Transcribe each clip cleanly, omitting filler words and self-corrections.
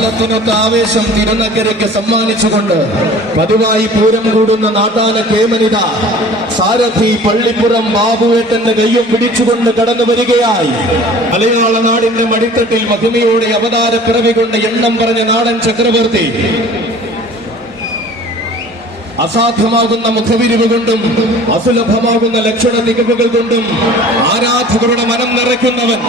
കാലത്തിനൊത്ത ആവേശം തിരുനക്കരയ്ക്ക് സമ്മാനിച്ചുകൊണ്ട് പതിവായി പൂരം കൂടുന്ന നാട്ടാന കേമനിത സാരഥി പള്ളിപ്പുറം ബാബുവേട്ടന്റെ കയ്യും പിടിച്ചുകൊണ്ട് കടന്നു വരികയായി. മലയാള നാടിന്റെ മടിത്തട്ടിൽ മഹിമയോടെ അവതാര പിറവി കൊണ്ട് എണ്ണം പറഞ്ഞ നാടൻ ചക്രവർത്തി അസാധ്യമാകുന്ന മുഖവിരിവ് കൊണ്ടും അസുലഭമാകുന്ന ലക്ഷണ തികവുകൾ കൊണ്ടും ആരാധകരുടെ മനം നിറയ്ക്കുന്നവൻ,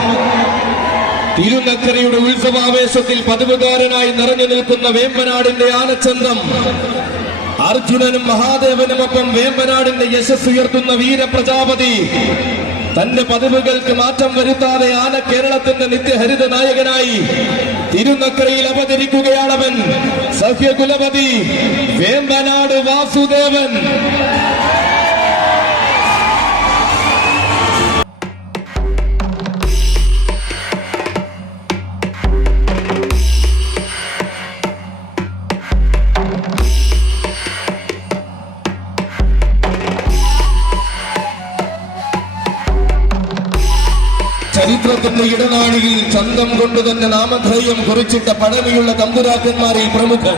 തിരുനക്കരയുടെ ഉത്സവാവേശത്തിൽ പതിവുകാരനായി നിറഞ്ഞു നിൽക്കുന്ന വേമ്പനാടിന്റെ ആനച്ചന്തം, അർജുനനും മഹാദേവനുമൊപ്പം വേമ്പനാടിന്റെ യശസ് ഉയർത്തുന്ന വീരപ്രജാപതി, തന്റെ പതിവുകൾക്ക് മാറ്റം വരുത്താതെ ആന കേരളത്തിന്റെ നിത്യഹരിത നായകനായി തിരുനക്കരയിൽ അവതരിക്കുകയാണവൻ. സഹ്യകുലപതി വേമ്പനാട് വാസുദേവൻ. ചരിത്രത്തിന്റെ ഇടനാഴിയിൽ ചന്തം കൊണ്ട് തന്നെ നാമധേയം കുറിച്ചിട്ട പഴമയുള്ള തമ്പുരാക്കന്മാരിൽ പ്രമുഖൻ,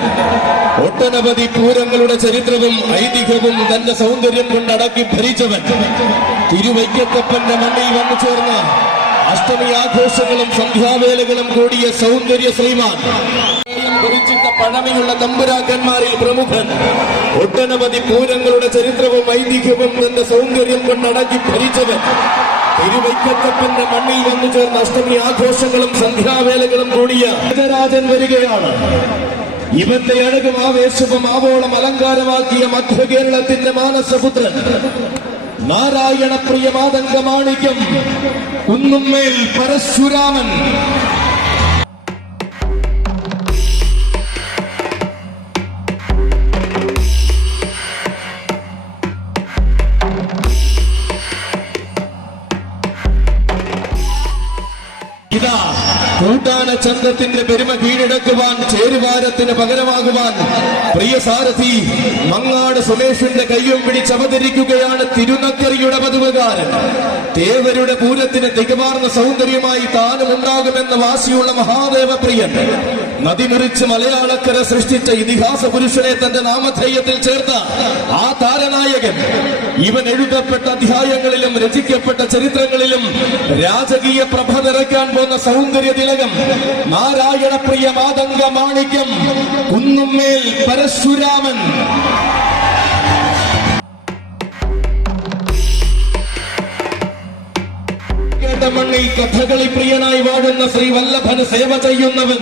ഒട്ടനവധി പൂരങ്ങളുടെ ചരിത്രവും ഐതിഹ്യവും തന്റെ സൗന്ദര്യം കൊണ്ടടക്കി ഭരിച്ചവൻ, തിരുവൈക്കത്തപ്പന്റെ മണ്ണിൽ വന്നു ചേർന്ന അഷ്ടമി ആഘോഷങ്ങളും സന്ധ്യാവേലകളും കൂടിയ സൗന്ദര്യ ശ്രീമാൻ, കുറിച്ചിട്ട പഴമയുള്ള തമ്പുരാക്കന്മാരിൽ പ്രമുഖൻ, ഒട്ടനവധി പൂരങ്ങളുടെ ചരിത്രവും ഐതിഹ്യവും തന്റെ സൗന്ദര്യം കൊണ്ടടക്കി ഭരിച്ചവൻ, തിരുവൈക്കത്തപ്പന്റെ മണ്ണിൽ വന്നു ചേർന്ന അഷ്ടമി ആഘോഷങ്ങളും സന്ധ്യാവേലകളും കൂടിയ ഗജരാജൻ വരികയാണ്. ഇവന്റെ അഴകും ആവേശവും ആവോളം അലങ്കാരമാക്കിയ മധ്യ കേരളത്തിന്റെ മാനസപുത്രൻ, നാരായണപ്രിയ മാതംഗ മാണിക്യം, കുന്നുമ്മേൽ പരശുരാമൻ. ഇതാ കൂട്ടാന ചന്തത്തിന്റെ പെരുമ കീഴടക്കുവാൻ, ചേരുവാരത്തിന് പകരമാകുവാൻ പ്രിയ സാരഥി മങ്ങാട് സുമേഷിന്റെ കയ്യും പിടിച്ചവതരിക്കുകയാണ് തിരുനക്കരയുടെ പതിവുകാരൻ. തേവരുടെ പൂരത്തിന് തികമാർന്ന സൗന്ദര്യമായി താനും ഉണ്ടാകുമെന്ന വാശിയുള്ള മഹാദേവപ്രിയൻ, നദിമുറിച്ച് മലയാളക്കര സൃഷ്ടിച്ച ഇതിഹാസ പുരുഷനെ തന്റെ നാമധേയത്തിൽ ചേർത്ത ആ താരനായകൻ, ഇവൻ എഴുതപ്പെട്ട അധ്യായങ്ങളിലും രചിക്കപ്പെട്ട ചരിത്രങ്ങളിലും രാജകീയ പ്രഭ നിറയ്ക്കാൻ പോന്ന സൗന്ദര്യ തിലകം, നാരായണപ്രിയ മാതംഗ മാണിക്യം, കുന്നുമ്മേൽ പരശുരാമൻ. മണ്ണിൽ കഥകളി പ്രിയനായി വാഴുന്ന ശ്രീ വല്ലഭന് സേവ ചെയ്യുന്നവൻ,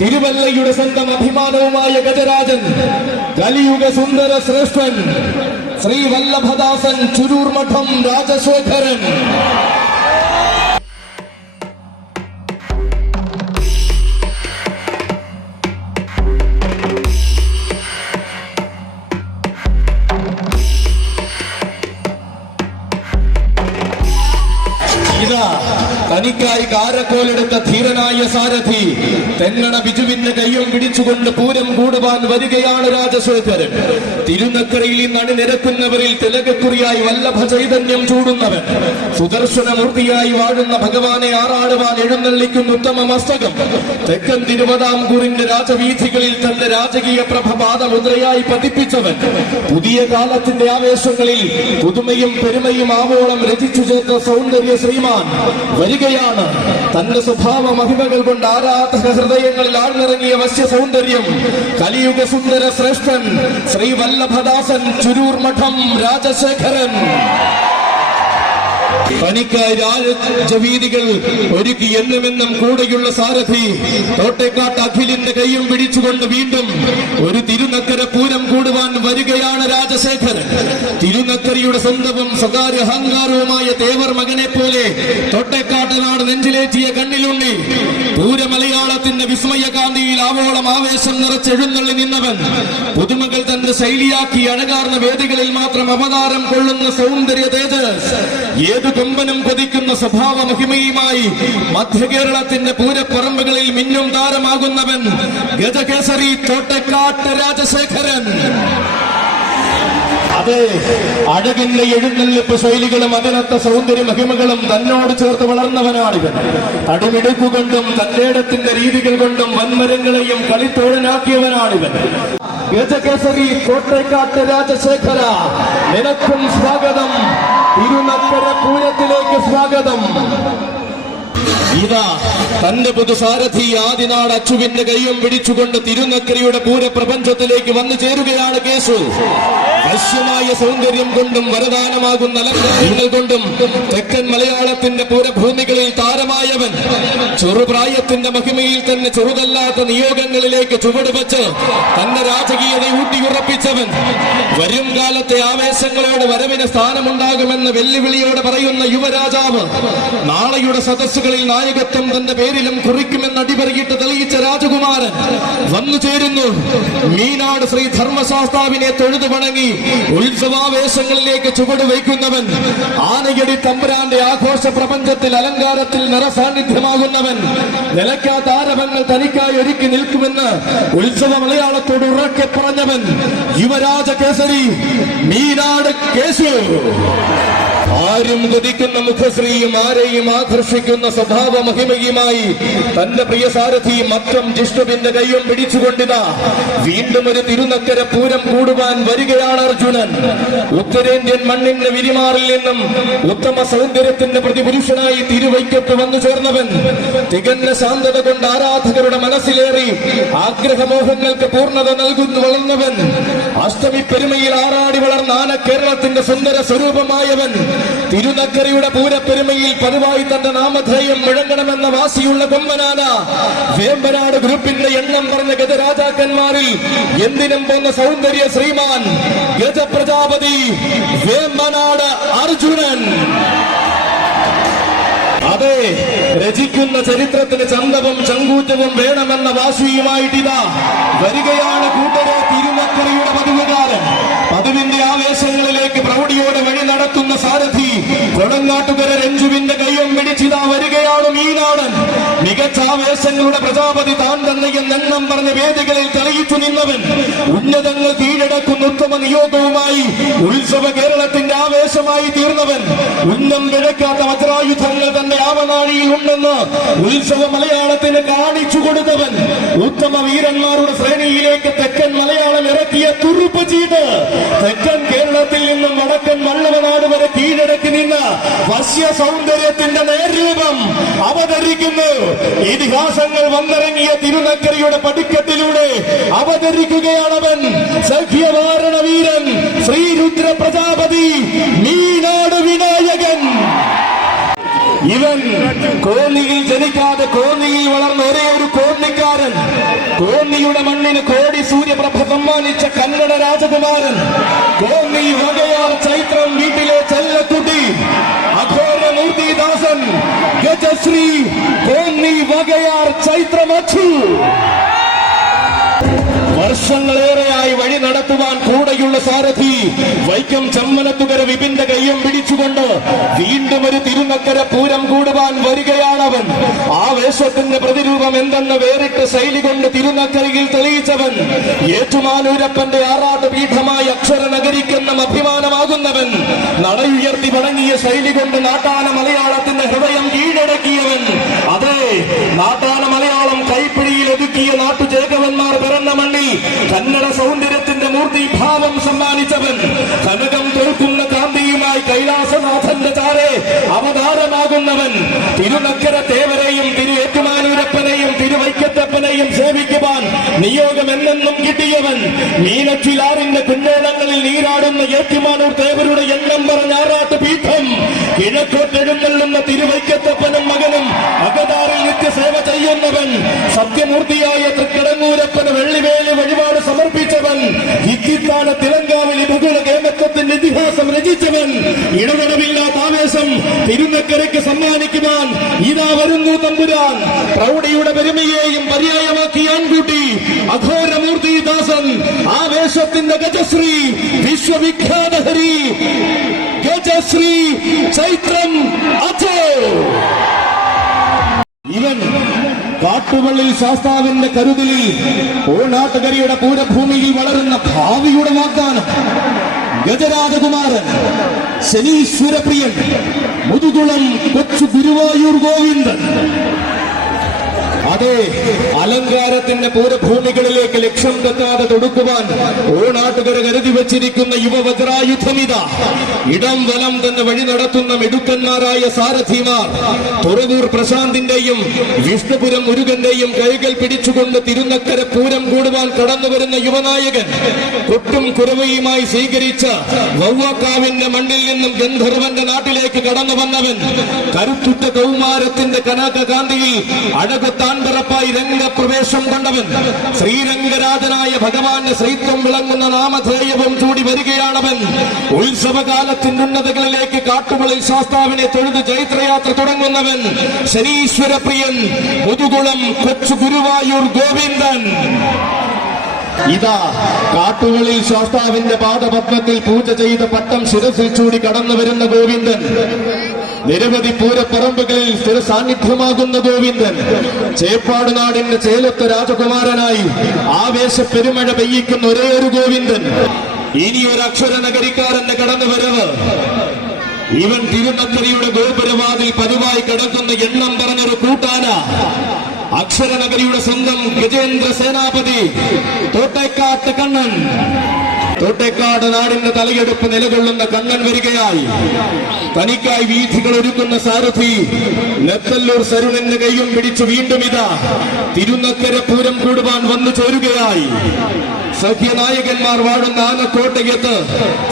തിരുവല്ലയുടെ സ്വന്തം അഭിമാനവുമായ ഗജരാജൻ, കലിയുഗ സുന്ദര ശ്രേഷ്ഠൻ ശ്രീ വല്ലഭദാസൻ ചുരൂർ മഠം രാജശേഖരൻ. തനിക്കായി കാരക്കോലെടുത്ത ധീരനായ സാരഥി തെന്നണ ബിജുവിന്റെ കയ്യും പിടിച്ചുകൊണ്ട് പൂരം കൂടുവാൻ വരികയാണ് രാജശേഖരൻ. തിരുനക്കരയിൽ അണിനിരക്കുന്നവരിൽ തിലകക്കുറിയായി വല്ലഭ ചൈതന്യം ചൂടുന്നവൻ, സുദർശനമൂർത്തിയായി വാഴുന്ന ഭഗവാനെ ആറാടുവാൻ എഴുന്നള്ളിക്കുന്ന ഉത്തമ മസ്തകം, തെക്കൻ തിരുവിതാംകൂറിന്റെ രാജവീഥികളിൽ തന്റെ രാജകീയ പ്രഭപാദമുദ്രയായി പതിപ്പിച്ചവൻ, പുതിയ കാലത്തിന്റെ ആവേശങ്ങളിൽ പുതുമയും പെരുമയും ആവോളം രചിച്ചു ചേർത്ത സൗന്ദര്യ ശ്രീമാൻ വരികയാണ്. തന്റെ സ്വഭാവ മഹിമകൾ കൊണ്ട് ആരാധക ഹൃദയങ്ങളിൽ ആഴ്ന്നിറങ്ങിയ വശ്യ സൗന്ദര്യം, കലിയുഗ സുന്ദര ശ്രേഷ്ഠൻ ശ്രീ വല്ലഭദാസൻ ചുരൂർ മഠം രാജശേഖരൻ. തനിക്കായി രാജവീതികൾ ഒരുക്കി എന്നുമെന്നും കൂടെയുള്ള സാരഥി തോട്ടേക്കാട്ട് അഖിലിന്റെ കയ്യും പിടിച്ചുകൊണ്ട് വീണ്ടും ഒരു തിരുനക്കര പൂരം കൂടുവാൻ വരികയാണ് രാജശേഖരൻ. തിരുനക്കരയുടെ സ്വന്തവും സ്വകാര്യ അഹങ്കാരവുമായ തേവർ മകനെ പോലെ തോട്ടേക്കാട്ടനാട് നെഞ്ചിലേറ്റിയ കണ്ണിലുണ്ണി, പൂരമലയാളത്തിന്റെ വിസ്മയകാന്തിയിൽ ആവോളം ആവേശം നിറച്ചെഴുന്നള്ളി നിന്നവൻ, പുതുമകൾ തന്റെ ശൈലിയാക്കി അഴകാർന്ന വേദികളിൽ മാത്രം അവതാരം കൊള്ളുന്ന സൗന്ദര്യ തേജസ്, ഏതു കൊമ്പനും കൊതിക്കുന്ന സ്വഭാവ മഹിമയുമായി മധ്യകേരളത്തിന്റെ പൂരപ്പറമ്പുകളിൽ മിന്നും താരമാകുന്നവൻ ഗജകേസരി തോട്ടേക്കാട്ട് രാജശേഖരൻ. അതെ, അഴകിന്റെ എഴുന്നള്ളിപ്പ് ശൈലികളും അതിനൊത്ത സൗന്ദര്യ മഹിമകളും തന്നോട് ചേർത്ത് വളർന്നവനാണിവൻ. തടിമിടുക്കുകൊണ്ടും തന്റേടത്തിന്റെ രീതികൾ കൊണ്ടും വൻമരങ്ങളെയും കളിത്തോഴനാക്കിയവനാണിവൻ. ഗജകേസരി കോട്ടേക്കാട്ട് രാജശേഖര, നിനക്കും സ്വാഗതം. തിരുനക്കര പൂരത്തിലേക്ക് സ്വാഗതം. ഇതാ തന്റെ പുതുസാരഥി ആദിനാട് അച്ചുവിന്റെ കൈയും പിടിച്ചുകൊണ്ട് തിരുനക്കരയുടെ പൂരപ്രപഞ്ചത്തിലേക്ക് വന്നു ചേരുകയാണ് കേശു. വശ്യമായ സൗന്ദര്യം കൊണ്ടും വരദാനമാകുന്ന അലങ്കാരങ്ങൾ കൊണ്ടും തെക്കൻ മലയാളത്തിന്റെ പൂരഭൂമികളിൽ താരമായവൻ. ചെറുപ്രായത്തിന്റെ മഹിമയിൽ തന്നെ ചെറുതല്ലാത്ത നിയോഗങ്ങളിലേക്ക് ചുവടുവച്ച് തന്റെ രാജകീയത ഊട്ടിയുറപ്പിച്ചവൻ. വരും കാലത്തെ ആവേശങ്ങളോട് വരവിന് സ്ഥാനമുണ്ടാകുമെന്ന് വെല്ലുവിളിയോടെ പറയുന്ന യുവരാജാവ്. നാളെയുടെ സദസ്സുകളിൽ നായകത്വം തന്റെ പേരിലും കുറിക്കുമെന്ന് അടിപറിയിട്ട് തെളിയിച്ച രാജകുമാരൻ വന്നു ചേരുന്നു. മീനാട് ശ്രീ ധർമ്മശാസ്താവിനെ തൊഴുതു വണങ്ങി ഉത്സവാവേശങ്ങളിലേക്ക് ചുവട് വയ്ക്കുന്നവൻ. ആനയടി തമ്പുരാന്റെ ആഘോഷ പ്രപഞ്ചത്തിൽ അലങ്കാരത്തിൽ നിറസാന്നിധ്യമാകുന്നവൻ. നിലയ്ക്കാത്ത ആരവങ്ങൾ തനിക്കായി ഒരുക്കി നിൽക്കുമെന്ന് ഉത്സവ മലയാളത്തോട് ഉറക്കെ പറഞ്ഞവൻ. യുവരാജ കേസരി മീനാട് കേശു. ആരും കൊതിക്കുന്ന മുഖശ്രീയും ആരെയും ആകർഷിക്കുന്ന സ്വഭാവ മഹിമയുമായി തന്റെ പ്രിയ സാരഥി മറ്റം ജിഷ്ണുവിന്റെ കൈയും പിടിച്ചുകൊണ്ടിതാ വീണ്ടും ഒരു തിരുനക്കര പൂരം കൂടുവാൻ വരികയാണ് അർജുനൻ. ഉത്തരേന്ത്യൻ മണ്ണിന്റെ വിരിമാറിൽ നിന്നും ഉത്തമ സൗന്ദര്യത്തിന്റെ പ്രതിപുരുഷനായി തിരുവൈക്കത്ത് വന്നു ചേർന്നവൻ. തികഞ്ഞ ശാന്തത കൊണ്ട് ആരാധകരുടെ മനസ്സിലേറി ആഗ്രഹമോഹങ്ങൾക്ക് പൂർണ്ണത നൽകുന്നു വളർന്നവൻ. അഷ്ടമി പെരുമയിൽ ആറാടി വളർന്ന ആന കേരളത്തിന്റെ സുന്ദര സ്വരൂപമായവൻ. തിരുനക്കരയുടെ പൂരപ്പെരുമയിൽ പതിവായി തന്റെ നാമധേയം മുഴങ്ങണമെന്ന വാശിയുള്ള കൊമ്പനാന. വേമ്പനാട് ഗ്രൂപ്പിന്റെ എണ്ണം പറഞ്ഞ ഗജരാജാക്കന്മാരിൽ എന്തിനും പോന്ന സൗന്ദര്യ ശ്രീമാൻ ഗജപ്രജാപതി വേമ്പനാട് അർജുനൻ. അതെ, രചിക്കുന്ന ചരിത്രത്തിന് ചന്തവും ചങ്കൂറ്റവും വേണമെന്ന വാശിയുമായിട്ടിതാ വരികയാണ് കൂട്ടരെ തിരുനക്കരയുടെ പതിവുകാരൻ. പതിവിന്റെ ആവേശങ്ങളിലേക്ക് പ്രൗഢിയോടെ വഴി നടത്തുന്ന സാരഥി കൊടങ്ങാട്ടുകര രഞ്ജുവിന്റെ കൈയും പിടിച്ചിതാ വരികയാണ് മീനാടൻ. മികച്ച ആവേശങ്ങളുടെ പ്രജാപതി താൻ തന്നെ എന്നെണ്ണം പറഞ്ഞ വേദികളിൽ തെളിയിച്ചു നിന്നവൻ. ഉന്നതങ്ങൾ കീഴടക്കുന്ന ഉത്തമ നിയോഗവുമായി ഉത്സവ കേരളത്തിന്റെ ആവേശമായി തീർന്നവൻ. ഉന്നം കിഴക്കാത്ത വജ്രായുധങ്ങൾ തന്റെ ആവനാഴിയിൽ ഉണ്ടെന്ന് ഉത്സവ മലയാളത്തിന് കാണിച്ചു കൊടുത്തവൻ. ഉത്തമ വീരന്മാരുടെ ശ്രേണിയിലേക്ക് തെക്കൻ മലയാളം ഇറക്കിയ തുറുപ്പ് ചീട്ട്. തെക്കൻ കേരളത്തിൽ നിന്നും വടക്കൻ വള്ളവനാട് വരെ കീഴടക്കി നിന്ന വശ്യ സൗന്ദര്യത്തിന്റെ നേർരൂപം അവതരിക്കുന്നു. ഇതിഹാസങ്ങൾ വന്നിറങ്ങിയ തിരുനക്കരയുടെ പടിക്കത്തിലൂടെ അവതരിക്കുകയാണവൻ. സഖ്യവാരണ വീരൻ ശ്രീരുദ്ര പ്രജാപതി മീനാട് വിനായകൻ. ഇവൻ കോന്നിയിൽ ജനിക്കാതെ കോന്നിയിൽ വളർന്ന ഒരേ ഒരു കോന്നിക്കാരൻ. കോന്നിയുടെ മണ്ണിന് കോടി സൂര്യപ്രഭ സമ്മാനിച്ച കന്നഡ രാജകുമാരൻ. കോന്നി വകയാർ ചൈത്രം വീട്ടിലെ ചെല്ലക്കുട്ടി അഘോരമൂർത്തിദാസൻ ഗജശ്രീ കോന്നി വകയാർ ചൈത്രമച്ചു. വർഷങ്ങളേറെയായി വഴി നടത്തുവാൻ കൂടെയുള്ള സാരഥി വൈക്കം ചമ്മനത്തുകര വിപിന്റെ കൈയും പിടിച്ചുകൊണ്ട് വീണ്ടും ഒരു തിരുനക്കര പൂരം കൂടുവാൻ വരികയാണവൻ. ആവേശത്തിന്റെ പ്രതിരൂപം എന്തെന്ന് വേറിട്ട ശൈലി കൊണ്ട് തിരുനക്കരയിൽ തെളിയിച്ചവൻ. ഏറ്റുമാനൂരപ്പന്റെ ആറാട്ട് പീഠമായി അക്ഷര നഗരിക്കെന്നും അഭിമാനമാകുന്നവൻ. നടയുയർത്തി വണങ്ങിയ ശൈലി കൊണ്ട് നാട്ടാന മലയാളത്തിന്റെ ഹൃദയം കീഴടക്കിയവൻ. അതെ, നാട്ടാന മലയാളം കൈപ്പിടിയിൽ ഒതുക്കിയ നാട്ടുചേകവന്മാർ പിറന്ന മണ്ണിൽ കന്നഡ സൗന്ദര്യത്തിന്റെ മൂർത്തിഭാവം സമ്മാനിച്ചവൻ. കനകം തോൽക്കുന്ന കാന്തിയുമായി കൈലാസനാഥന്റെ ചാരെ അവതാരമാകുന്നവൻ. തിരുനക്കര തേവരെയും തിരു ഏറ്റുമാനൂരപ്പനെയും തിരുവൈക്കത്തപ്പനെയും സേവിക്കുവാൻ നിയോഗം എന്നെന്നും കിട്ടിയവൻ. മീനച്ചിലാറിന്റെ കുഞ്ഞോളങ്ങളിൽ നീരാടുന്ന ഏറ്റുമാനൂർ തേവരുടെ എണ്ണം പറഞ്ഞ ആറാട്ട് പീഠം. കിഴക്കോട്ടെഴുന്നള്ളുന്ന തിരുവൈക്കത്തപ്പനും മകനും അകതാറിൽ നിത്യസേവ ചെയ്യുന്നവൻ. സത്യമൂർത്തിയായ തൃക്കടങ്ങൂരപ്പന് വെള്ളിവേലി വഴിപാട് സമർപ്പിച്ചവൻ. ഇത്തിത്താന തിലങ്കാവിൽ ബഹുള കേമത്വത്തിന്റെ ഇതിഹാസം രചിച്ചവൻ. ഇടതടവില്ലാത്ത ആവേശം തിരുനക്കരയ്ക്ക് സമ്മാനിക്കുവാൻ ഇതാ വരുന്നു തമ്പുരാൻ. പ്രൗഢിയുടെ പെരുമയെയും പര്യായമാക്കി ആൺകുട്ടി അഘോരമൂർത്തിദാസൻ. ആവേശത്തിന്റെ ഗജശ്രീ വിശ്വവിഖ്യാത ഹരി ഗജശ്രീ ചൈത്രം അജോ. ഇവൻ കാട്ടുവള്ളിൽ ശാസ്താവിന്റെ കരുതലിൽ ഓണാട്ടുകരയുടെ പൂരഭൂമിയിൽ വളരുന്ന ഭാവിയുടെ വാഗ്ദാനം. ഗജരാജകുമാരൻ ശനീശ്വരപ്രിയൻ മുതുകുളം കൊച്ചു ഗുരുവായൂർ ഗോവിന്ദൻ. അതെ, അലങ്കാരത്തിന്റെ പൂരഭൂമികളിലേക്ക് ലക്ഷ്യം തെറ്റാതെ തൊടുക്കുവാൻ ഓണാട്ടുകര കരുതി വച്ചിരിക്കുന്ന യുവവജ്രായുധമിത ഇടം വലം തന്നെ വഴി നടത്തുന്ന മിടുക്കന്മാരായ സാരഥിമാർ തുറവൂർ പ്രശാന്തിന്റെയും വിഷ്ണുപുരം മുരുകന്റെയും കൈകൾ പിടിച്ചുകൊണ്ട് തിരുനക്കര പൂരം കൂടുവാൻ കടന്നു വരുന്ന യുവനായകൻ കൊട്ടും കുരവയുമായി സ്വീകരിച്ച വവ്വാക്കാവിന്റെ മണ്ണിൽ നിന്നും ഗന്ധർവന്റെ നാട്ടിലേക്ക് കടന്നു വന്നവൻ കരുത്തുറ്റ കൗമാരത്തിന്റെ കനകകാന്തിയിൽ അഴകത്താൻ ായി രംഗപ്രവേശം കൊണ്ടവൻ ശ്രീരംഗരാജനായ ഭഗവാന്റെ ശ്രീത്വം വിളങ്ങുന്ന നാമധേയവും ചൂടി വരികയാണവൻ. ഉത്സവകാലത്തിന്റെ ഉന്നതകളിലേക്ക് കാട്ടുകളിൽ ശാസ്താവിനെ തൊഴുത് ചൈത്രയാത്ര തുടങ്ങുന്നവൻ ശനീശ്വരപ്രിയൻ മുതുകുളം കൊച്ചു ഗുരുവായൂർ ഗോവിന്ദൻ. ഇതാ കാട്ടുകളിൽ ശാസ്താവിന്റെ പാദപത്മത്തിൽ പൂജ ചെയ്ത പട്ടം ശിരസിൽ ചൂടി കടന്നു വരുന്ന ഗോവിന്ദൻ. നിരവധി പൂരപ്പറമ്പുകളിൽ സ്ഥിര സാന്നിധ്യമാകുന്ന ഗോവിന്ദൻ ചേപ്പാട് നാടിന്റെ ചേലത്ത് രാജകുമാരനായി ആവേശ പെരുമഴ പെയ്യിക്കുന്ന ഒരേ ഒരു ഗോവിന്ദൻ. ഇനിയൊരു അക്ഷര നഗരിക്കാരന്റെ കടന്നുവരവ്. ഇവൻ തിരുനക്കരയുടെ ഗോപുരവാതിൽ പതിവായി കിടക്കുന്ന എണ്ണം പറഞ്ഞൊരു കൂട്ടാന അക്ഷരനഗരിയുടെ സ്വന്തം ഗജേന്ദ്ര സേനാപതി തോട്ടേക്കാട്ട് കണ്ണൻ. തോട്ടേക്കാട് നാടിന്റെ തലയെടുപ്പ് നിലകൊള്ളുന്ന കണ്ണൻ വരികയായി. തനിക്കായി വീഥികൾ ഒരുക്കുന്ന സാരഥി നെത്തല്ലൂർ സരുണന്റെ കൈയും പിടിച്ചു വീണ്ടും ഇതാ തിരുനക്കര പൂരം കൂടുവാൻ വന്നു ചോരുകയായി. സഖ്യനായകന്മാർ വാഴുന്ന ആനക്കോട്ടയത്ത്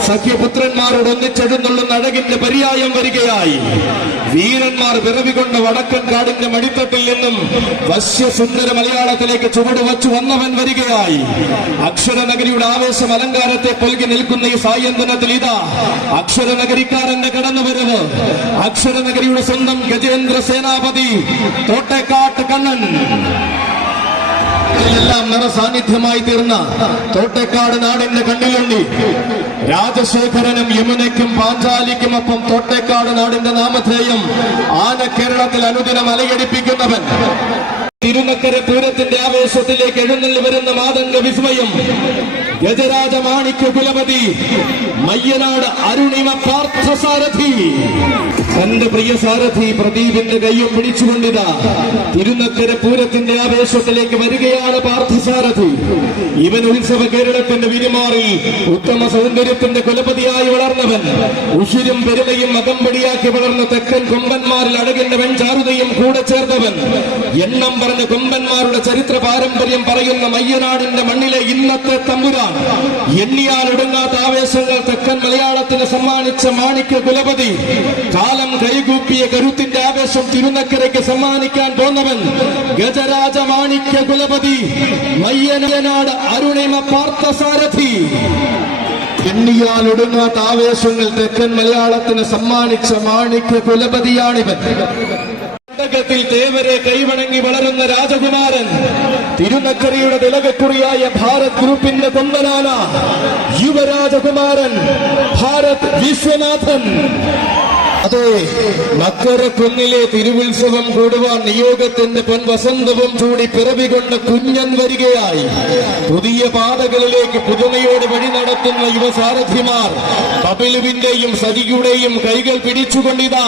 സഖ്യപുത്രന്മാരോട് ഒന്നിച്ചെഴുന്നള്ളുന്ന അഴകിന്റെ പര്യായം വരികയായി. വീരന്മാർ പിറവികൊണ്ട വടക്കൻ കാടിന്റെ മടിത്തട്ടിൽ നിന്നും വശ്യസുന്ദര മലയാളത്തിലേക്ക് ചുവട് വച്ചു വന്നവൻ വരികയായി. അക്ഷരനഗരിയുടെ ആവേശം അലങ്കാരത്തെ പൊൽകി നിൽക്കുന്ന ഈ സായന്തനത്തിൽ ഇതാ അക്ഷരനഗരിക്കാരന്റെ കടന്നുവരവ്. അക്ഷരനഗരിയുടെ സ്വന്തം ഗജേന്ദ്ര സേനാപതി തോട്ടേക്കാട്ട് കണ്ണൻ. എല്ലാം നിറസാന്നിധ്യമായി തീർന്ന തോട്ടേക്കാട് നാടിന്റെ കണ്ണിലുണ്ണി രാജശേഖരനും യമുനയ്ക്കും പാഞ്ചാലിക്കും ഒപ്പം തോട്ടേക്കാട് നാടിന്റെ നാമധേയം ആന കേരളത്തിൽ അനുദിനം അലയടിപ്പിക്കുന്നവൻ. തിരുനക്കര പൂരത്തിന്റെ ആവേശത്തിലേക്ക് എഴുന്നള്ളി വരുന്ന മാതംഗ വിസ്മയം ഗജരാജ മാണിക്യ കുലപതി മയ്യനാട് അരുണിമ പാർത്ഥസാരഥി. തന്റെ പ്രിയ സാരഥി പ്രദീപിന്റെ കയ്യും പിടിച്ചുകൊണ്ടിതാ തിരുനക്കര പൂരത്തിന്റെ ആവേശത്തിലേക്ക് വരികയാണ് പാർത്ഥസാരഥി. ഇവൻ ഉത്സവ കേരളത്തിന്റെ വിരിമാറിൽ ഉത്തമ സൗന്ദര്യത്തിന്റെ കുലപതിയായി വളർന്നവൻ. ഉഷിരും പെരുമയും അകമ്പടിയാക്കി വളർന്ന തെക്കൻ കൊമ്പന്മാരിൽ അഴകിന്റെ വെഞ്ചാരുതയും കൂടെ ചേർന്നവൻ. എണ്ണം പറഞ്ഞ കൊമ്പന്മാരുടെ ചരിത്ര പാരമ്പര്യം പറയുന്ന മയ്യനാടിന്റെ മണ്ണിലെ ഇന്നത്തെ തമ്പുരാൻ എണ്ണിയാൽ ഒടുങ്ങാത്ത ആവേശങ്ങൾ തെക്കൻ മലയാളത്തിന് സമ്മാനിച്ച മാണിക്യ കുലപതി കാലം കൈകൂപ്പിയ കരുത്തിന്റെ ആവേശം തിരുനക്കരയ്ക്ക് സമ്മാനിക്കാൻ പോന്നവൻ ഗജരാജ മാണിക്യ കുലപതി മയ്യനാട് അരുണിമ പാർത്ഥസാരഥി. എണ്ണിയാൽ ഒടുങ്ങാത്ത ആവേശങ്ങൾ തെക്കൻ മലയാളത്തിന് സമ്മാനിച്ച മാണിക്യ കുലപതിയാണിവൻ. ത്തിൽ തേവരെ കൈവണങ്ങി വളരുന്ന രാജകുമാരൻ തിരുനക്കരയുടെ തിലകക്കുറിയായ ഭാരത് ഗ്രൂപ്പിന്റെ കൊമ്പനാന യുവരാജകുമാരൻ ഭാരത് വിശ്വനാഥൻ. അതെ, നക്കരക്കുന്നിലെ തിരുവുത്സവം കൂടുവാൻ നിയോഗത്തിന്റെ പൊൻവസന്തവും ചൂടി പിറവികൊണ്ട് കുഞ്ഞൻ വരികയായി. പുതിയ പാതകളിലേക്ക് പുതുമയോട് വഴി നടത്തുന്ന യുവസാരഥിമാർ കപിലുവിന്റെയും സജിയുടെയും കൈകൾ പിടിച്ചുകൊണ്ടിതാ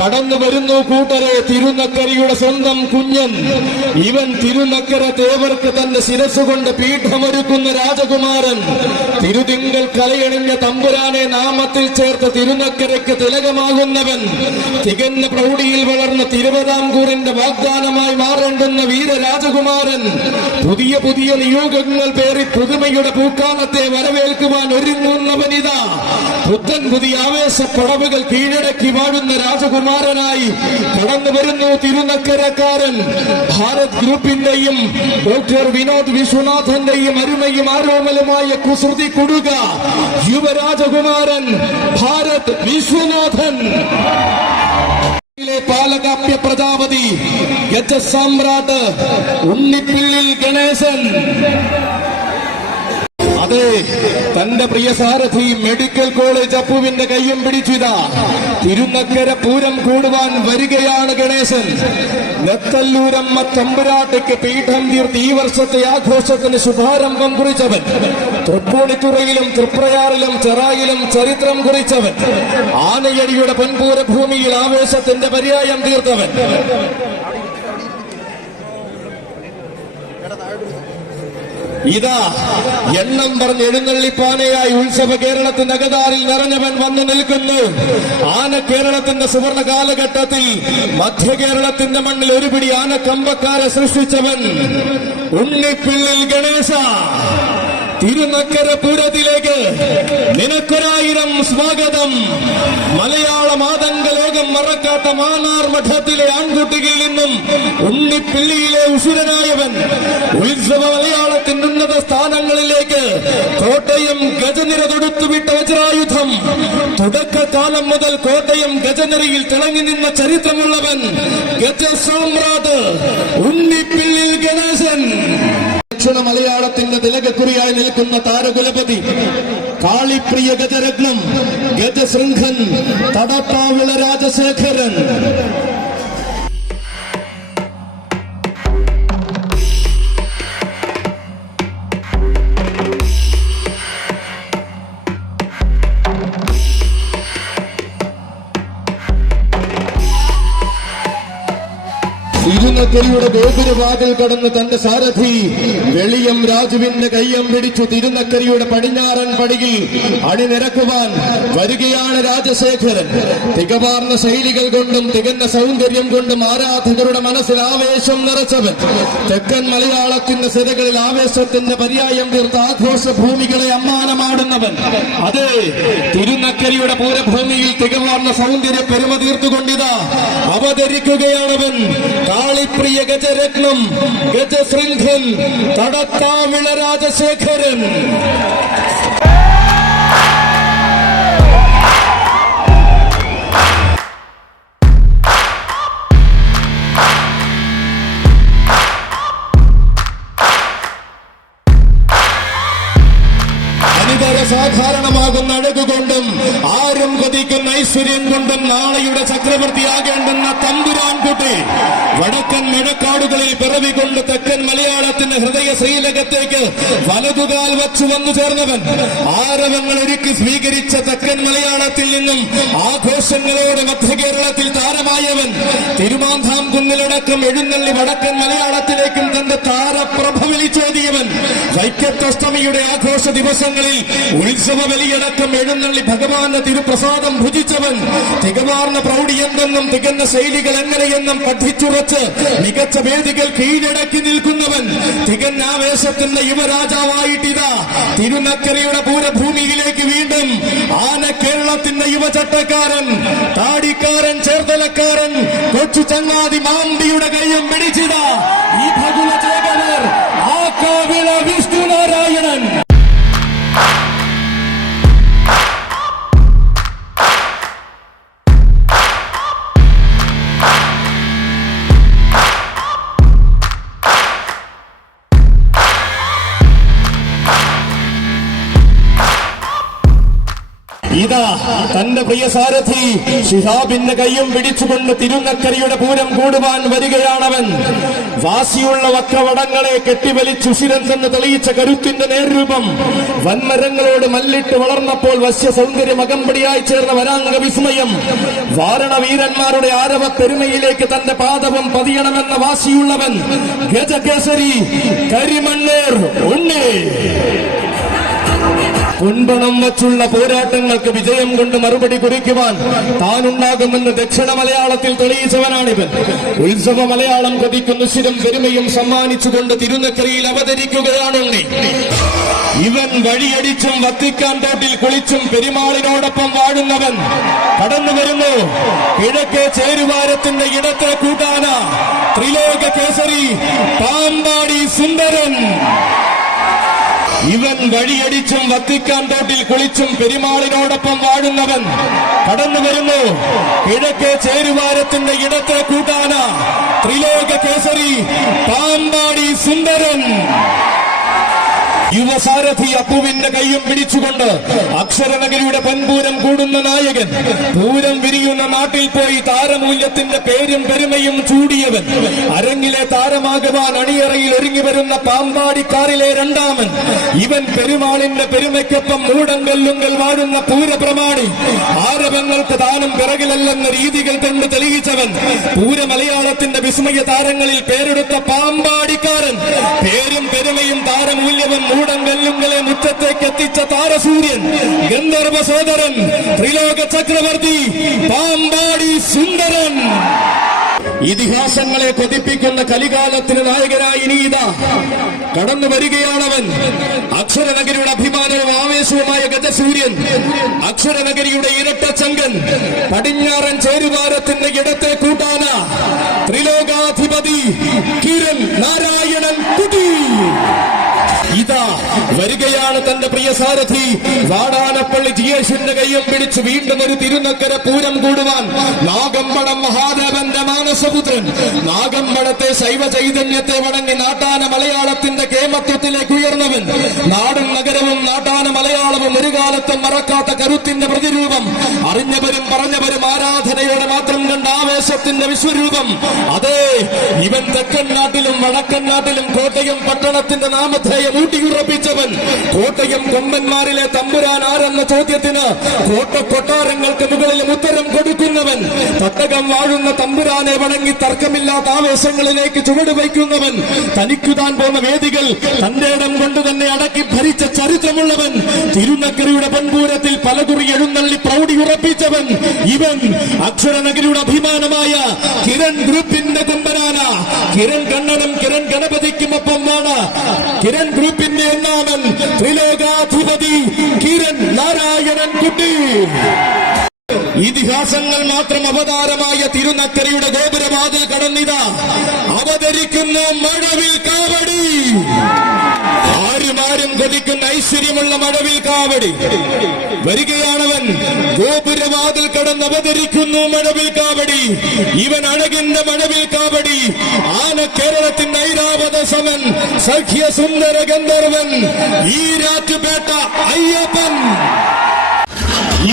കടന്നു വരുന്നു കൂട്ടരെ തിരുനക്കരയുടെ സ്വന്തം കുഞ്ഞൻ. ഇവൻ തിരുനക്കര തേവർക്ക് തന്റെ ശിരസുകൊണ്ട് പീഠമൊരുക്കുന്ന രാജകുമാരൻ. തിരുതിങ്കൽ കലയണിഞ്ഞ തമ്പുരാനെ നാമത്തിൽ ചേർത്ത് തിരുനക്കരയ്ക്ക് തിലകമാകും തികഞ്ഞ പ്രൗഢിയിൽ വളർന്ന തിരുവിതാംകൂറിന്റെ വാഗ്ദാനമായി മാറേണ്ടുന്ന വീരരാജകുമാരൻ. പുതിയ പുതിയ നിയോഗങ്ങൾ പേറി പുതുമയുടെ പൂക്കാലത്തെ വരവേൽക്കുവാൻ ഒരുങ്ങുന്നവനിതാ പുത്തൻ പുതിയ ആവേശ പടവുകൾ കീഴടക്കി വാഴുന്ന രാജകുമാരനായി കടന്നു വരുന്നു തിരുനക്കരക്കാരൻ. ഭാരത് ഗ്രൂപ്പിന്റെയും ഡോക്ടർ വിനോദ് വിശ്വനാഥന്റെയും അരുമയും ആരോമലുമായ കുസൃതി കൊടുക യുവരാജകുമാരൻ ഭാരത് വിശ്വനാഥൻ. പാലകാപ്യ പ്രജാപതി ഗജസാമ്രാട്ട് ഉണ്ണിപ്പിള്ളിൽ ഗണേശൻ. അതെ, തന്റെ പ്രിയ സാരഥി മെഡിക്കൽ കോളേജ് അപ്പുവിന്റെ കയ്യും പിടിച്ചിതാ തിരുനക്കര പൂരം കൂടുവാൻ വരികയാണ് ഗണേശൻ. നെത്തല്ലൂരമ്മ തമ്പുരാട്ടിക്ക് പീഠം തീർത്ത് ഈ വർഷത്തെ ആഘോഷത്തിന് ശുഭാരംഭം കുറിച്ചവൻ, തൃപ്പൂണിത്തുറയിലും തൃപ്രയാറിലും ചെറായിലും ചരിത്രം കുറിച്ചവൻ, ആനയടിയുടെ പൊൻപൂര ഭൂമിയിൽ ആവേശത്തിന്റെ പര്യായം തീർത്തവൻ. ഇതാ എണ്ണം പറഞ്ഞ് എഴുന്നള്ളിപ്പാനയായി ഉത്സവ കേരളത്തിന്റെ അകതാരിൽ നിറഞ്ഞവൻ വന്നു നിൽക്കുന്നു. ആന കേരളത്തിന്റെ സുവർണ കാലഘട്ടത്തിൽ മധ്യ കേരളത്തിന്റെ മണ്ണിൽ ഒരുപിടി ആനക്കമ്പക്കാരെ സൃഷ്ടിച്ചവൻ ഉണ്ണിപ്പിള്ളിൽ ഗണേശ. തിരുനക്കര പൂരത്തിലേക്ക് നിനക്കൊരായിരം സ്വാഗതം. മലയാള മാതംഗ ലോകം മറക്കാത്ത മാന്നാർ മഠത്തിലെ ആൺകുട്ടികളിൽ നിന്നും ഉണ്ണിപ്പിള്ളിയിലെ ഉസുരനായവൻ ഉത്സവ മലയാളത്തിന്റെ ഉന്നത സ്ഥാനങ്ങളിലേക്ക് കോട്ടയം ഗജനിര തൊടുത്തുവിട്ട വജ്രായുധം. തുടക്കകാലം മുതൽ കോട്ടയം ഗജനിരയിൽ തിളങ്ങി നിന്ന ചരിത്രമുള്ളവൻ ഗജസാമ്രാട്ട് ഉണ്ണിപ്പിള്ളിൽ ഗണേശൻ. ദക്ഷിണ മലയാളത്തിന്റെ തിലകക്കുറിയായി നിൽക്കുന്ന താരകുലപതി കാളിപ്രിയ ഗജരത്നം ഗജശൃംഖൻ തടത്താവിള രാജശേഖരൻ. തിരുനക്കരയുടെ ഗോപുരവാതിൽ കടന്ന് തന്റെ സാരഥി വെളിയം രാജുവിന്റെ കയ്യം പിടിച്ചു തിരുനക്കരയുടെ പടിഞ്ഞാറൻ പടിയിൽ അണിനിരക്കുവാൻ വരികയാണ് രാജശേഖരൻ. തികവാർന്ന ശൈലികൾ കൊണ്ടും തികഞ്ഞ സൗന്ദര്യം കൊണ്ടും ആരാധകരുടെ മനസ്സിൽ ആവേശം നിറച്ചവൻ. തെക്കൻ മലയാളത്തിന്റെ സിരകളിൽ ആവേശത്തിന്റെ പര്യായം തീർത്ത ആഘോഷ ഭൂമികളെ അമ്മാനമാടുന്നവൻ. അതെ, തിരുനക്കരയുടെ പൂരഭൂമിയിൽ തികവാർന്ന സൗന്ദര്യ പെരുമ തീർത്തുകൊണ്ടിതാ അവതരിക്കുകയാണവൻ കാളിപ്രിയ ഗജരത്നം ഗജശൃംഖൻ തടത്താവിള രാജശേഖരൻ. സാധാരണമാകുന്ന അഴകുകൊണ്ടും ആരും കൊതിക്കുന്ന ഐശ്വര്യം കൊണ്ടും നാളെയുടെ ചക്രവർത്തിയാകേണ്ടെന്ന തമ്പുരാൻകുട്ടി വടക്കൻ മഴക്കാടുകളിൽ പിറവികൊണ്ട് തെക്കൻ മലയാളത്തിന്റെ ഹൃദയ ശ്രീലകത്തേക്ക് വലതുകാൽ വച്ചു വന്നു ചേർന്നവൻ. ആരവങ്ങൾ ഒരുക്കി സ്വീകരിച്ച തെക്കൻ മലയാളത്തിൽ നിന്നും ആഘോഷങ്ങളോടെ മധ്യകേരളത്തിൽ താരമായവൻ. തിരുമാന്താം കുന്നിലടക്കം എഴുന്നള്ളി വടക്കൻ മലയാളത്തിലേക്കും തന്റെ താരപ്രഭ വിളിച്ചോതിയവൻ. വൈക്കത്തഷ്ടമിയുടെ ആഘോഷ ദിവസങ്ങളിൽ ഉത്സവ ബലിയടക്കം എഴുന്നള്ളി ഭഗവാന്റെ തിരുപ്രസാദം ഭുജിച്ചവൻ. തികവാർന്ന പ്രൗഢി എന്തെന്നും തികഞ്ഞ ശൈലികൾ എങ്ങനെയെന്നും പഠിച്ചുറച്ച് മികച്ച വേദികൾ കീഴടക്കി നിൽക്കുന്നവൻ. തികഞ്ഞ ആവേശത്തിന്റെ യുവരാജാവായിട്ടിതാ തിരുനക്കരയുടെ പൂരഭൂമിയിലേക്ക് വീണ്ടും ആന കേരളത്തിന്റെ യുവചട്ടക്കാരൻ, താടിക്കാരൻ, ചേർത്തലക്കാരൻ, കൊച്ചു ചങ്ങാതി മാമ്പിയുടെ കയ്യും പിടിച്ചിതാ ഈ ഭഗുല ചേകവർ ആക്കാവിള വിഷ്ണുനാരായണൻ. ഇതാ തന്റെ പ്രിയ സാരഥി ശിഹാബിന്റെ കയ്യും പിടിച്ചുകൊണ്ട് തിരുനക്കരയുടെ പൂരം കൂടുവാൻ വരികയാണവൻ. വാസിയുള്ള വക്രവടങ്ങളെ കെട്ടിവലിച്ചുശിരന്തെന്ന് തെളിയിച്ച കരുത്തിന്റെ നേർരൂപം വൻമരങ്ങളോട് മല്ലിട്ട് വളർന്നപ്പോൾ വശ്യ സൗന്ദര്യം അകമ്പടിയായി ചേർന്ന വരാംഗ വിസ്മയം. വാരണവീരന്മാരുടെ ആരവ പെരുമയിലേക്ക് തന്റെ പാദവും പതിയണമെന്ന വാശിയുള്ളവൻ ഗജകേസരി കരിമണ്ണൂർ ഉണ്ണി. കുൻപണം വച്ചുള്ള പോരാട്ടങ്ങൾക്ക് വിജയം കൊണ്ട് മറുപടി കുറിക്കുവാൻ താനുണ്ടാകുമെന്ന് ദക്ഷിണ മലയാളത്തിൽ തെളിയിച്ചവനാണിവൻ. ഉത്സവ മലയാളം കൊതിക്കുന്ന സ്ഥിരം പെരുമയും സമ്മാനിച്ചുകൊണ്ട് തിരുനക്കരയിൽ അവതരിക്കുകയാണുണ്ണി. ഇവൻ വഴിയടിച്ചും വത്തിക്കാൻ തോട്ടിൽ കുളിച്ചും പെരുമാളിനോടൊപ്പം വാഴുന്നവൻ. കടന്നു വരുന്നു കിഴക്കേ ചേരുവാരത്തിന്റെ ഇടത്തെ കൂട്ടാന ത്രിലോക കേസരി പാമ്പാടി സുന്ദരൻ. ഇവൻ വഴിയടിച്ചും വത്തിക്കാൻ തോട്ടിൽ കുളിച്ചും പെരുമാളിനോടൊപ്പം വാഴുന്നവൻ. കടന്നു വരുന്നു കിഴക്കേ ചേരുവാരത്തിന്റെ ഇടത്തെ കൂട്ടാന ത്രിലോക കേസരി പാമ്പാടി സുന്ദരൻ. യുവസാരഥി അപ്പുവിന്റെ കൈയും പിടിച്ചുകൊണ്ട് അക്ഷരനഗരിയുടെ പൊൻപൂരം കൂടുന്ന നായകൻ, പൂരം വിരിയുന്ന നാട്ടിൽ പോയി താരമൂല്യത്തിന്റെ പേരും പെരുമയും ചൂടിയവൻ, അരങ്ങിലെ താരമാകുവാൻ അണിയറയിൽ ഒരുങ്ങി വരുന്ന പാമ്പാടിക്കാറിലെ രണ്ടാമൻ, ഇവൻ പെരുമാളിന്റെ പെരുമയ്ക്കൊപ്പം മൂടങ്കല്ലുങ്കൽ വാഴുന്ന പൂരപ്രമാണി, ആരവങ്ങൾക്ക് താനും പിറകിലല്ലെന്ന രീതികൾ കൊണ്ട് തെളിയിച്ചവൻ, പൂരമലയാളത്തിന്റെ വിസ്മയ താരങ്ങളിൽ പേരെടുത്ത പാമ്പാടിക്കാരൻ, പേരും പെരുമയും താരമൂല്യവും മൂടങ്കല്ലുങ്ങളെ മുറ്റത്തേക്ക് എത്തിച്ച താരസൂര്യൻ, ഗന്ധർവ സോദരൻ, ത്രിലോക ചക്രവർത്തി, പാമ്പാടി സുന്ദരൻ. ഇതിഹാസങ്ങളെ കൊതിപ്പിക്കുന്ന കലികാലത്തിന് നായകനായി ഇനിയിതാ കടന്നു വരികയാണവൻ. അക്ഷരനഗരിയുടെ അഭിമാനവും ആവേശവുമായ ഗജസൂര്യൻ, അക്ഷരനഗരിയുടെ ഇരട്ടച്ചങ്കൻ, പടിഞ്ഞാറൻ ചേരുവാരത്തിന്റെ ഇടത്തെ കൂട്ടാന, ത്രിലോകാധിപതി കിരൺ നാരായണൻ കുട്ടി. ഇതാ വരികയാണ് തന്റെ പ്രിയ സാരഥി വാടാനപ്പള്ളി ജിയേഷിന്റെ കയ്യും പിടിച്ച് വീണ്ടും ഒരു തിരുനക്കര പൂരം കൂടുവാൻ നാഗമ്പടം മഹാദേവന്റെ മാനസപുത്രൻ, നാഗമ്പടത്തെ ശൈവ ചൈതന്യത്തെ വണങ്ങി നാട്ടാന മലയാളത്തിന്റെ കേമത്വത്തിലേക്ക് ഉയർന്നവൻ, നാടും നഗരവും നാട്ടാന മലയാളവും ഒരു കാലത്തും മറക്കാത്ത കരുത്തിന്റെ പ്രതിരൂപം, അറിഞ്ഞവരും പറഞ്ഞവരും ആരാധനയോടെ മാത്രം കണ്ട ആവേശത്തിന്റെ വിശ്വരൂപം. അതേ, ഇവൻ തെക്കൻ നാട്ടിലും വടക്കൻ നാട്ടിലും കോട്ടയം പട്ടണത്തിന്റെ നാമധേയം ഊട്ടിയുറപ്പിച്ചവൻ, കോട്ടയം കൊമ്പന്മാരിലെ തമ്പുരാൻ ആരെന്ന ചോദ്യത്തിന് കോട്ട കൊട്ടാരങ്ങൾക്ക് മുകളിലും ഉത്തരം കൊടുക്കുന്നവൻ, തട്ടകം വാഴുന്ന തമ്പുരാനെ വണങ്ങി തർക്കമില്ലാത്ത ആവേശങ്ങളിലേക്ക് ചുവടുവയ്ക്കുന്നവൻ, തനിക്കുതാൻ പോന്ന വേദികൾ തന്റെ ഇടം കൊണ്ട് തന്നെ അടക്കി ഭരിച്ച ചരിത്രമുള്ളവൻ, തിരുനക്കരയുടെ പൊൻപൂരത്തിൽ പലകുറി എഴുന്നള്ളി പ്രൗഢി ഉറപ്പിച്ചവൻ, ഇവൻ അക്ഷരനഗരിയുടെ അഭിമാനമായ കിരൺ ഗ്രൂപ്പിന്റെ കൊമ്പനാന, കിരൺ കണ്ണനും കിരൺ ഗണപതിക്കുമൊപ്പമാണ് കിരൺ ഗ്രൂപ്പിന്റെ ഒന്നാമൻ, ത്രിലോകാധിപതി കിരൺ നാരായണൻ കുട്ടി. ഇതിഹാസങ്ങൾ മാത്രം അവതാരമായ തിരുനക്കരയുടെ ഗോപുരവാതിൽ കടന്നിതാ അവതരിക്കുന്നു മഴവിൽ കാവടി. ആരും കൊതിക്കുന്ന ഐശ്വര്യമുള്ള മഴവിൽ കാവടി വരികയാണവൻ. ഗോപുരവാതിൽ കടന്ന് അവതരിക്കുന്നു മഴവിൽ കാവടി. ഇവൻ അഴകിന്റെ മഴവിൽ കാവടി, ആന കേരളത്തിന്റെ ഐരാവത സമൻ, സഖ്യ സുന്ദര ഗന്ധർവൻ, ഈരാറ്റുപേട്ട അയ്യപ്പൻ.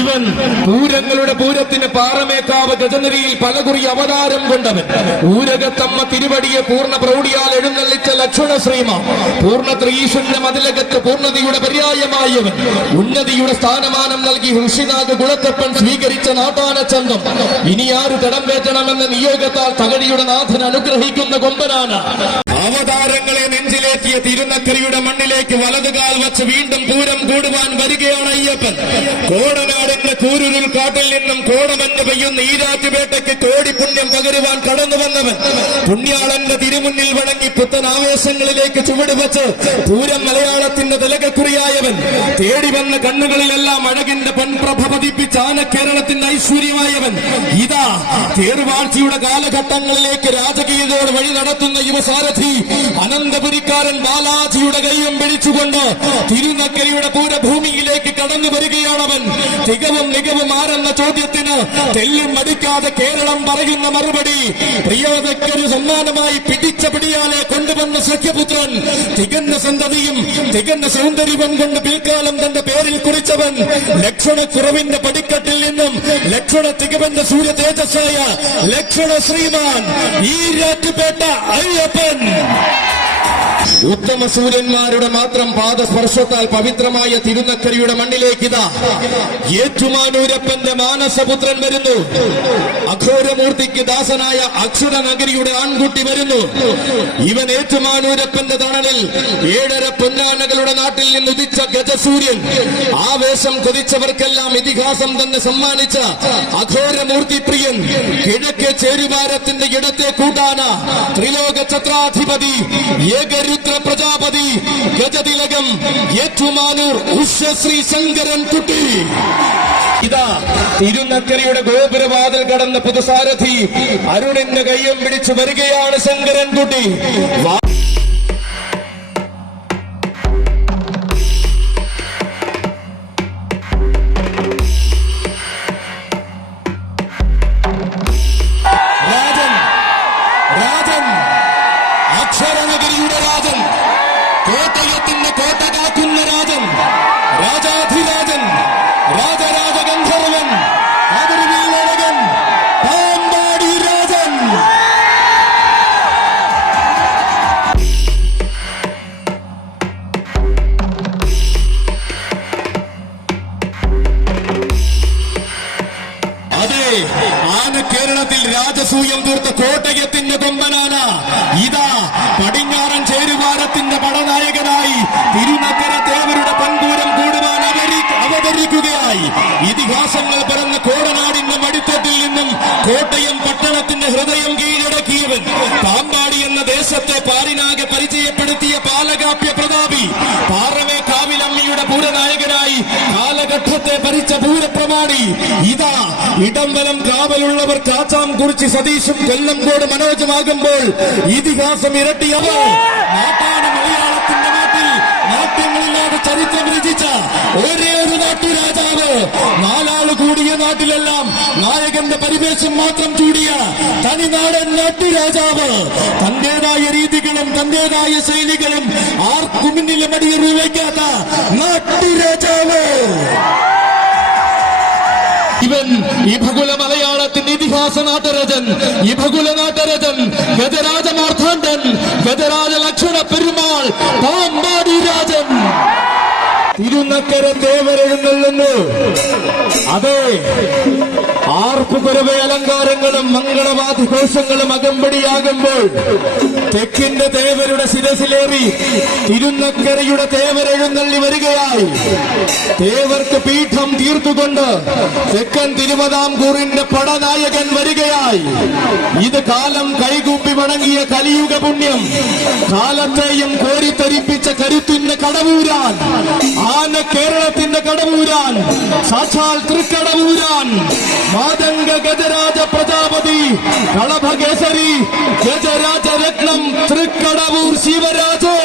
ഇവൻ പൂരങ്ങളുടെ പൂരത്തിന് പാറമേക്കാവ് ഗജനിരിയിൽ പലകുറി അവതാരം കൊണ്ടവൻ, ഊരകത്തമ്മ തിരുവടിയെ പൂർണ്ണ പ്രൗഢിയാൽ എഴുന്നള്ളിച്ച ലക്ഷ്മണ ശ്രീമ, പൂർണ്ണ ത്രീശുന്റെ മതിലകത്ത് പൂർണ്ണതയുടെ പര്യായമായവൻ, ഉന്നതിയുടെ സ്ഥാനമാനം നൽകി ഋഷിനാഥ് കുളത്തപ്പൻ സ്വീകരിച്ച നാട്ടാനച്ചന്തം, ഇനി ആര് തടം വേറ്റണമെന്ന നിയോഗത്താൽ തകഴിയുടെ നാഥൻ അനുഗ്രഹിക്കുന്ന കൊമ്പനാണ്. അവതാരങ്ങളെ നെഞ്ചിലേറ്റിയ തിരുനക്കരയുടെ മണ്ണിലേക്ക് വലതുകാൽ വച്ച് വീണ്ടും പൂരം കൂടുവാൻ വരികയാണ് അയ്യപ്പൻ. കോടനാടിന്റെ കൂരുരുൾ കാട്ടിൽ നിന്നും കോടമഞ്ഞ് പെയ്യുന്ന ഈരാറ്റുപേട്ടയ്ക്ക് കോടി പുണ്യം പകരുവാൻ കടന്നു വന്നവൻ, പുണ്യാളന്റെ തിരുമുന്നിൽ വണങ്ങി പുത്തൻ ആവേശങ്ങളിലേക്ക് ചുവടുവച്ച് പൂരം മലയാളത്തിന്റെ തിലകക്കുറിയായവൻ, തേടി വന്ന കണ്ണുകളിലെല്ലാം അഴകിന്റെ പൊൻപ്രഭ പതിപ്പിച്ച ആനക്കേരളത്തിന്റെ ഐശ്വര്യമായവൻ, ഇതാ തേർവാഴ്ചയുടെ കാലഘട്ടങ്ങളിലേക്ക് രാജകീയതയോട് വഴി നടത്തുന്ന യുവസാരഥി അനന്തപുരിക്കാരൻ ബാലാജിയുടെ കൈയും പിടിച്ചുകൊണ്ട് തിരുനക്കരയുടെ പൂരഭൂമിയിലേക്ക് കടന്നു വരികയാണവൻ. തികവും മികവും ആരെന്ന ചോദ്യത്തിന് തെല്ലും മടിക്കാതെ കേരളം പറയുന്ന മറുപടി, പ്രിയതയ്ക്കൊരു സമ്മാനമായി പിടിച്ച പിടിയാലെ കൊണ്ടുവന്ന സഖ്യപുത്രൻ, തികഞ്ഞ സന്തതിയും തികഞ്ഞ സൗന്ദര്യവും കൊണ്ട് പിൽക്കാലം തന്റെ പേരിൽ കുറിച്ചവൻ, ലക്ഷണക്കുറവിന്റെ പടിക്കട്ടിൽ നിന്നും ലക്ഷണ തികവന്റെ സൂര്യ തേജസ്സായ ലക്ഷണ ശ്രീമാൻ ഈരാറ്റുപേട്ട അയ്യപ്പൻ. ഉത്തമ സൂര്യന്മാരുടെ മാത്രം പാദസ്പർശത്താൽ പവിത്രമായ തിരുനക്കരയുടെ മണ്ണിലേക്ക് ഇതാ ഏറ്റുമാനൂരപ്പന്റെ മാനസപുത്രൻ വരുന്നു. അഘോരമൂർത്തിക്ക് ദാസനായ അക്ഷരനഗരിയുടെ ആൺകുട്ടി വരുന്നു. ഇവൻ ഏറ്റുമാനൂരപ്പന്റെ തണലിൽ 7.5 പൊന്നാനകളുടെ നാട്ടിൽ നിന്ന് ഉദിച്ച ഗജസൂര്യൻ, ആവേശം കൊതിച്ചവർക്കെല്ലാം ഇതിഹാസം തന്നെ സമ്മാനിച്ച അഘോരമൂർത്തി പ്രിയൻ, കിഴക്കേ ചേരുവാരത്തിന്റെ ഇടത്തെ കൂട്ടാന, ത്രിലോക ഛത്രാധിപതി, ഏകരുദ്ര പ്രജാപതി, ഗജതിലകം, ഏറ്റുമാനൂർ ഉഷശ്രീ ശങ്കരൻ കുട്ടി. ഇതാ തിരുനക്കരയുടെ ഗോപുരവാതിൽ കടന്ന പുതുസാരഥി അരുണിന്റെ കയ്യും പിടിച്ചു വരികയാണ് ശങ്കരൻ കുട്ടി. അക്ഷരനഗരിയുടെ രാജൻ, കോട്ടയത്തിന്റെ കോട്ടകാ അതെ, ആന കേരളത്തിൽ രാജസൂയം തീർത്ത കോട്ടയത്തിന്റെ കൊമ്പനാന ഇതാ പടിഞ്ഞാറൻ ചേരുവാരത്തിന്റെ പടനായകനായി തിരുനക്കര തേവരുടെ പൻപൂരം കൂടുവാൻ അവതരിക്കുകയായി. ഇതിഹാസങ്ങൾ പിറന്ന കോടനാടിന്റെ മടിത്തട്ടിൽ നിന്നും കോട്ടയം പട്ടണത്തിന്റെ ഹൃദയം കീഴടക്കിയവൻ, പാമ്പാടി എന്ന ദേശത്തെ പാരിനാകെ പരിചയപ്പെടുത്തിയ പാലകാപ്യ പ്രതാപി, പാറമേ കാവിലമ്മയുടെ പൂരനായകനായി കാലഘട്ടത്തെ ഭരിച്ച പൂരപ്രമാണി ഇതാ ഇടംവലം കാവലുള്ളവർ കാച്ചാംകുറിച്ചി സതീശും കൊല്ലംകോട് മനോജമാകുമ്പോൾ ഇതിഹാസം ഇരട്ടിയവർ നാട്ടാണ് മലയാളത്തിന്റെ നാട്ടിൽ നാട്യങ്ങളില്ലാതെ ചരിത്രം രചിച്ച ഒരേ ഒരു നാട്ടുരാജാവ്. നാലാള് കൂടിയ നാട്ടിലെല്ലാം നായകന്റെ പരിവേഷം മാത്രം ചൂടിയ തനിനാടൻ നാട്ടുരാജാവ്. തന്റേതായ രീതികളും തന്റേതായ ശൈലികളും ആർക്കും മുന്നിലും അടിയറി വയ്ക്കാത്ത നാട്ടുരാജാവ് ഇവൻ. ഈ ഭകുല മലയാളത്തിന്റെ ഇതിഹാസ നാട്ടരജൻ, ഈ ഭകുല നാട്ടരജൻ ഗജരാജ മാർത്താണ്ഡൻ, ഗജരാജ ലക്ഷ്മണ പെരുമാൾ, പാമ്പാടി രാജൻ. തിരുനക്കര തേവരെഴുന്നള്ളുന്നു. അതെ, ആർപ്പുകുരവ അലങ്കാരങ്ങളും മംഗളവാദ്യഘോഷങ്ങളും അകമ്പടിയാകുമ്പോൾ തെക്കിന്റെ തേവരുടെ ശിരസിലേറി തിരുനക്കരയുടെ തേവരെഴുന്നള്ളി വരികയായി. തേവർക്ക് പീഠം തീർത്തുകൊണ്ട് തെക്കൻ തിരുവിതാംകൂറിന്റെ പടനായകൻ വരികയായി. ഇത് കാലം കൈകൂപ്പി വണങ്ങിയ കലിയുഗ പുണ്യം, കാലത്തെയും കോരിത്തരിപ്പിച്ച കരുത്തിന്റെ കടവൂരാൻ, ആന കേരളത്തിന്റെ കടവൂരാൻ, സാക്ഷാൽ തൃക്കടവൂരാൻ, മാതംഗ ഗജരാജ പ്രജാപതി, കളഭകേസരി, ഗജരാജ രത്നം, തൃക്കടവൂർ ശിവരാജ്.